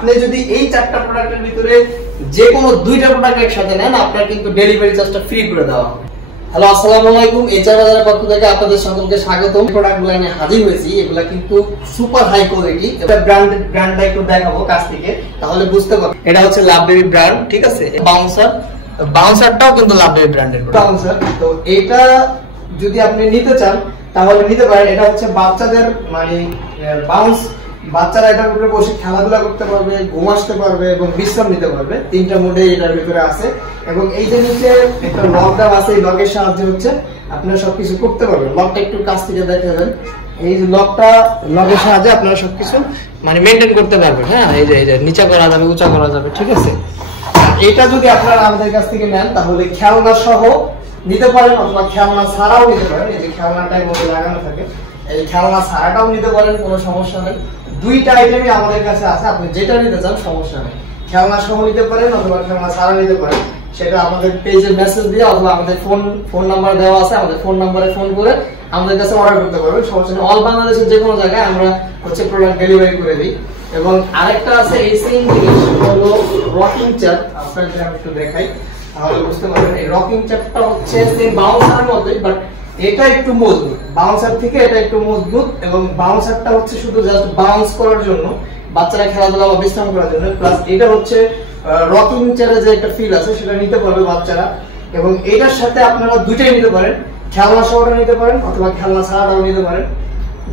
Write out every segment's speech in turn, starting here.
আপনি যদি এই চারটা প্রোডাক্টের ভিতরে যে কোনো দুইটা প্রোডাক্ট একসাথে নেন, আপনার কিন্তু ডেলিভারি চার্জটা ফ্রি করে দেওয়া হবে। হ্যালো, আসসালামু আলাইকুম। এইচআর বাজারের পক্ষ থেকে আপনাদের সকলকে স্বাগতম। প্রোডাক্টগুলো নিয়ে হাজির হয়েছি। এগুলা কিন্তু সুপার হাই কোয়ালিটি। এটা ব্র্যান্ডটা একটু দেখাবো কাছ থেকে, তাহলে বুঝতে পারবেন। এটা হচ্ছে লাভ বেবি ব্র্যান্ড, ঠিক আছে। বাউন্সারটাও কিন্তু লাভ বেবি ব্র্যান্ডের বাউন্সার। তো এটা যদি আপনি নিতে চান তাহলে নিতে পারেন। এটা হচ্ছে বাচ্চাদের মানে বাউন্স, বাচ্চারা এটার উপরে বসে খেলাধুলা করতে পারবে, ঘুম আসতে পারবে এবং বিশ্রাম নিতে পারবে। তিনটা মোডে এটার ভিতরে আছে এবং এই যে নিচে একটা লক দেওয়া আছে, এই লকের সাহায্যে হচ্ছে আপনারা সবকিছু করতে পারবেন। লকটা একটু কাছ থেকে দেখাবেন। এই যে লকের সাহায্যে আপনারা সবকিছু মানে মেনটেন করতে পারবেন। হ্যাঁ, এই যে নিচে করা যাবে, উঁচা করা যাবে, ঠিক আছে। এটা যদি আপনারা আমাদের কাছ থেকে নেন তাহলে খেলনা সহ নিতে পারেন অথবা খেলনা ছাড়াও নিতে পারেন। এই যে খেলনাটার মধ্যে লাগানো থাকে, এই খেলনা ছাড়াটাও নিতে পারেন, কোনো সমস্যা নেই। দুইটা আইটেমই আমাদের কাছে আছে, আপনি যেটা নিতে চান সমস্যা নেই। খেলনা সহ নিতে পারেন অথবা খেলনা ছাড়া নিতে পারেন। সেটা আমাদের পেজে মেসেজ দিয়ে অথবা আমাদের ফোন নাম্বার দেওয়া আছে, আমাদের ফোন নাম্বারে ফোন করে আমাদের কাছে অর্ডার করতে পারবেন, সমস্যা নেই। অল বাংলাদেশের যে কোনো জায়গায় আমরা হচ্ছে প্রোডাক্ট ডেলিভারি করে দিই। এবং আরেকটা আছে এই সেম জিনিস, হলো রকিং চেয়ার। আপনাদের আমি একটু দেখাই তাহলে বুঝতে পারবেন। এই রকিং চেয়ারটা হচ্ছে সেম বাউন্সারের মতোই, বাট এটা একটু মজবুত। বাউন্সার থেকে এটা একটু মজবুত এবং বাউন্সারটা হচ্ছে শুধু জাস্ট বাউন্স করার জন্য, বাচ্চারা খেলাধুলা বা বিশ্রাম করার জন্য। প্লাস এটা হচ্ছে রকিং চেয়ারে যে একটা ফিল আছে সেটা নিতে পারবে বাচ্চারা। এবং এটার সাথে আপনারা দুইটাই নিতে পারেন, খেলনা সহটা নিতে পারেন অথবা খেলনা ছাড়াটাও নিতে পারেন।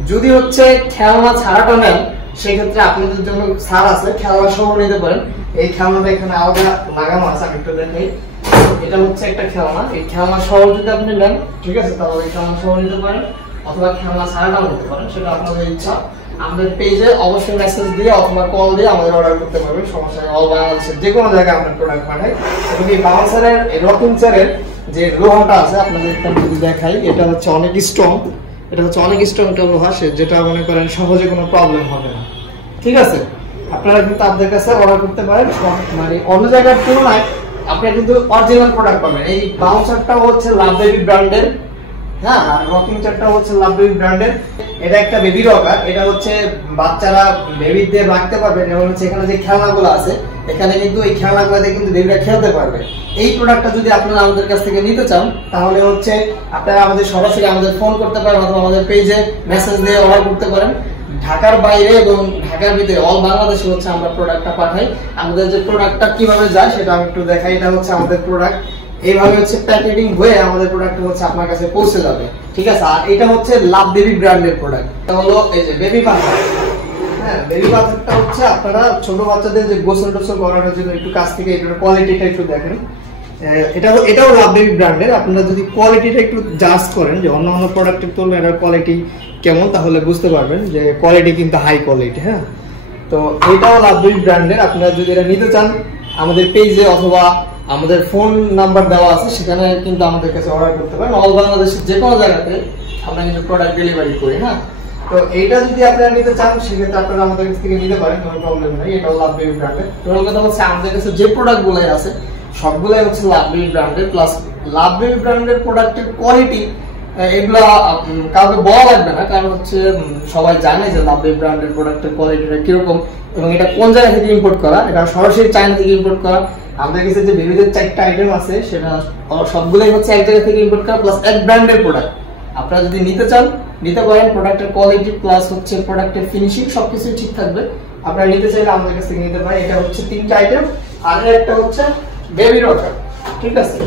যদি হচ্ছে খেলনা ছাড়াটা নেন সেক্ষেত্রে আপনাদের জন্য ছাড় আছে, খেলনা সহ নিতে পারেন। এই খেলনাটা এখানে আলাদা লাগানো আছে, আমি একটু দেখাই। এটা হচ্ছে একটা খেলনা, এই খেলনা সহ যদি আপনি নেন, ঠিক আছে, তাহলে এই খেলনা সহ নিতে পারেন অথবা খেলনা ছাড়াটাও নিতে পারেন, সেটা আপনাদের ইচ্ছা। আমাদের পেজে অবশ্যই মেসেজ দিয়ে অথবা কল দিয়ে আমাদের অর্ডার করতে পারবেন, সমস্যা নেই। অল বাংলাদেশের যে কোনো জায়গায় আমরা প্রোডাক্ট পাঠাই। এবং এই বাউন্সারের এই রকিং চেয়ারের যে লোহাটা আছে আপনাদের যদি দেখাই, এটা হচ্ছে অনেক স্ট্রং। এটা হচ্ছে অনেক স্ট্রং একটা লোহা, যেটা মনে করেন সহজে কোনো প্রবলেম হবে না, ঠিক আছে। আপনারা কিন্তু আপনাদের কাছে অর্ডার করতে পারেন, মানে অন্য জায়গার তুলনায় আপনারা কিন্তু অরিজিনাল প্রোডাক্ট পাবেন। এই বাউন্সারটাও হচ্ছে লাভ বেবি ব্র্যান্ডের, হ্যাঁ, আর রকিং চেয়ারটাও হচ্ছে লাভ বেবি ব্র্যান্ডের। এটা একটা বেবি রকার, এটা হচ্ছে বাচ্চারা বেবিদের রাখতে পারবেন এবং হচ্ছে এখানে যে খেলনাগুলো আছে এখানে কিন্তু এই খেলনাগুলোতে কিন্তু বেবিরা খেলতে পারবে। এই প্রোডাক্টটা যদি আপনারা আমাদের কাছ থেকে নিতে চান তাহলে হচ্ছে আপনারা আমাদের সরাসরি আমাদের ফোন করতে পারেন অথবা আমাদের পেজে মেসেজ দিয়ে অর্ডার করতে পারেন। ঢাকার বাইরে এবং ঢাকার ভিতরে অল বাংলাদেশে হচ্ছে আমরা প্রোডাক্টটা পাঠাই। আমাদের যে প্রোডাক্টটা কিভাবে যায় সেটা আমি একটু দেখাই। এটা হচ্ছে আমাদের প্রোডাক্ট, এইভাবে হচ্ছে প্যাকেজিং হয়ে আমাদের প্রোডাক্ট হচ্ছে আপনার কাছে পৌঁছে যাবে, ঠিক আছে। আর এটা হচ্ছে লাভ বেবি ব্র্যান্ডের প্রোডাক্ট। এটা হলো এই যে বেবি বাথটাব। হ্যাঁ, বেবি বাথটা হচ্ছে আপনারা ছোট বাচ্চাদের যে গোসল টোসল করানোর জন্য একটু কাছ থেকে এটার কোয়ালিটিটা একটু দেখেন। এটাও লাভ বেবি ব্র্যান্ডের। আপনারা যদি কোয়ালিটিটা একটু জাজ করেন যে অন্য প্রোডাক্টের তুলনায় এটার কোয়ালিটি কেমন, তাহলে বুঝতে পারবেন যে কোয়ালিটি কিন্তু হাই কোয়ালিটি। হ্যাঁ, তো এটাও লাভ বেবি ব্র্যান্ডের। আপনারা যদি এটা নিতে চান আমাদের পেজে অথবা আমাদের ফোন নাম্বার দেওয়া আছে, সেখানে কিন্তু আমাদের কাছে অর্ডার করতে পারেন। অল বাংলাদেশের যে কোনো জায়গাতে আমরা কিন্তু প্রোডাক্ট ডেলিভারি করি। হ্যাঁ, তো এইটা যদি আপনারা নিতে চান সেক্ষেত্রে আপনারা আমাদের কাছ থেকে নিতে পারেন, কোনো প্রবলেম নেই। এটাও লাভ বেবি ব্র্যান্ডের। টোটাল কথা হচ্ছে আমাদের কাছে যে প্রোডাক্টগুলোই আছে সবগুলাই হচ্ছে লাভ বেবি ব্র্যান্ডের। প্লাস লাভ বেবি ব্র্যান্ডের প্রোডাক্টের কোয়ালিটি এগুলা কাউকে বলা লাগবে না, কারণ হচ্ছে সবাই জানে যে লাভ বেবি ব্র্যান্ডের প্রোডাক্টের কোয়ালিটিটা কিরকম এবং এটা কোন জায়গা থেকে ইম্পোর্ট করা। এটা সরাসরি চায়না থেকে ইম্পোর্ট করা। আমাদের কাছে যে বেবিদের 4টা আইটেম আছে সেটা সবগুলোই হচ্ছে এক জায়গা থেকে ইম্পোর্ট করা, প্লাস এক ব্র্যান্ডের প্রোডাক্ট। আপনারা যদি নিতে চান নিতে পারেন। প্রোডাক্টের কোয়ালিটি প্লাস হচ্ছে প্রোডাক্টের ফিনিশিং সবকিছু ঠিক থাকবে। আপনারা নিতে চাইলে আমাদের কাছ থেকে নিতে পারেন। এটা হচ্ছে 3টা আইটেম, আর একটা হচ্ছে বেবি রকার, ঠিক আছে।